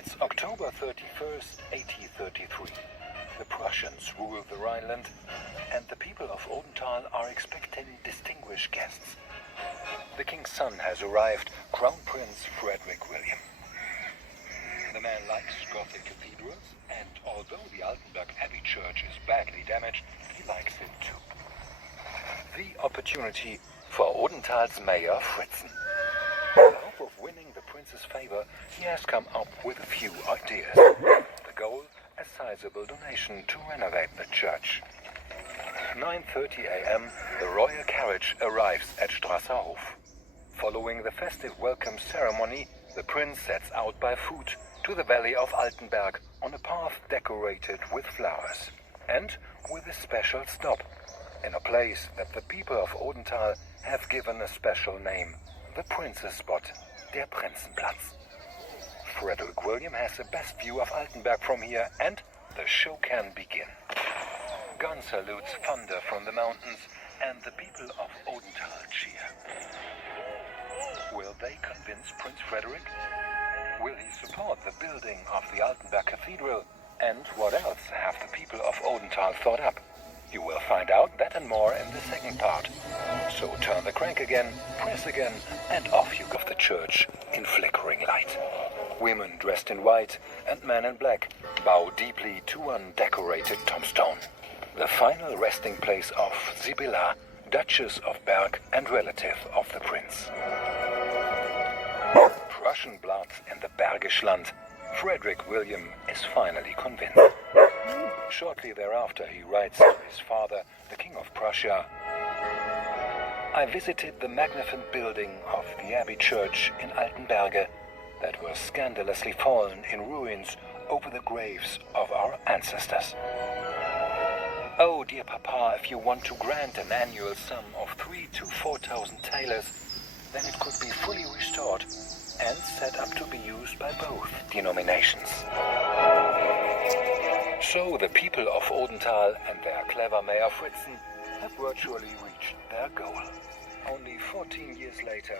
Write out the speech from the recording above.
It's October 31st, 1833. The Prussians rule the Rhineland, and the people of Odenthal are expecting distinguished guests. The king's son has arrived, Crown Prince Frederick William. The man likes Gothic cathedrals, and although the Altenberg Abbey church is badly damaged, he likes it too. The opportunity for Odenthal's mayor, Fritzen. In the hope of winning the prince's favor, he has come up with a few ideas. The goal, a sizable donation to renovate the church. 9:30 a.m., the royal carriage arrives at Strasserhof. Following the festive welcome ceremony, the prince sets out by foot to the valley of Altenberg on a path decorated with flowers, and with a special stop in a place that the people of Odenthal have given a special name, the Prince's Spot, der Prinzenplatz. Frederick William has the best view of Altenberg from here, and the show can begin. Gun salutes thunder from the mountains, and the people of Odenthal cheer. Will they convince Prince Frederick? Will he support the building of the Altenberg Cathedral? And what else have the people of Odenthal thought up? You will find out that and more in the second part. So turn the crank again, press again, and off you go of the church in flickering light. Women dressed in white and men in black bow deeply to one decorated tombstone. The final resting place of Sibylla, Duchess of Berg and relative of the prince. Prussian blood in the Bergisch Land, Frederick William is finally convinced. Shortly thereafter he writes to his father, the King of Prussia, I visited the magnificent building of the Abbey Church in Altenberge that was scandalously fallen in ruins over the graves of our ancestors. Oh, dear Papa, if you want to grant an annual sum of 3,000 to 4,000 thalers, then it could be fully restored and set up to be used by both denominations. So the people of Odenthal and their clever Mayor Fritzen have virtually reached their goal. Only 14 years later,